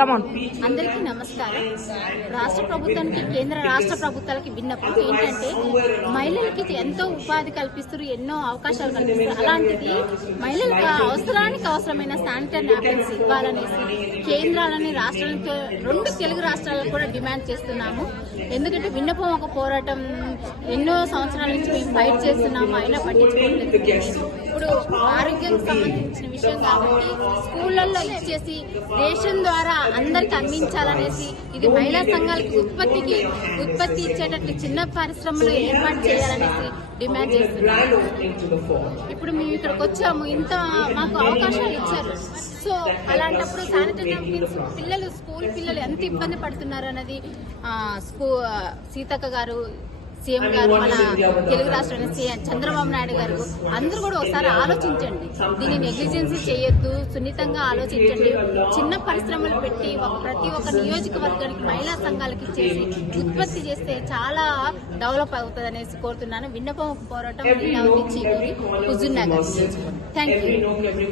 అందరికీ నమస్కారం. రాష్ట్ర ప్రభుత్వానికి కేంద్ర రాష్ట్ర ప్రభుత్వాలకి విన్నపం ఏంటంటే మహిళలకి ఎంతో ఉపాధి కల్పిస్తారు, ఎన్నో అవకాశాలు కల్పిస్తారు. అలాంటిది మహిళలకు అవసరానికి అవసరమైన శానిటరీ నాప్కిన్స్ ఇవ్వాలనేసి కేంద్రాలని రాష్ట్రాలతో 2 తెలుగు రాష్ట్రాలకు కూడా డిమాండ్ చేస్తున్నాము. ఎందుకంటే విన్నపం ఒక పోరాటం ఎన్నో సంవత్సరాల నుంచి మేము ఫైట్ చేస్తున్నాము, అయినా పట్టించుకోవట్లేదు. ఇప్పుడు ఆరోగ్యానికి సంబంధించిన విషయం కాబట్టి స్కూళ్లలో ఇచ్చేసి రేషన్ ద్వారా అందరికి అందించాలనేసి, ఇది మహిళా సంఘాలకి ఉత్పత్తి ఇచ్చేటట్లు చిన్న పరిశ్రమలు ఏర్పాటు చేయాలనేసి డిమాండ్ చేస్తున్నాము. ఇప్పుడు మేము ఇక్కడికి వచ్చాము, ఇంత మాకు అవకాశాలు ఇచ్చారు. సో అలాంటప్పుడు శానిటరీ నాప్కిన్స్ స్కూల్ పిల్లలు ఎంత ఇబ్బంది పడుతున్నారు అన్నది సీతక్క గారు, సీఎం గారు, మన తెలుగు రాష్ట్రాన్ని సీఎం చంద్రబాబు నాయుడు గారు అందరూ కూడా ఒకసారి ఆలోచించండి. దీన్ని నెగ్లిజెన్సీ చేయొద్దు, సున్నితంగా ఆలోచించండి. చిన్న పరిశ్రమలు పెట్టి ప్రతి ఒక్క నియోజకవర్గానికి మహిళా సంఘాలకి ఇచ్చేసి ఉత్పత్తి చేస్తే చాలా డెవలప్ అవుతుంది అనేసి కోరుతున్నాను. విన్నపం పోరాటం హుజూర్ నగర్. Thank you.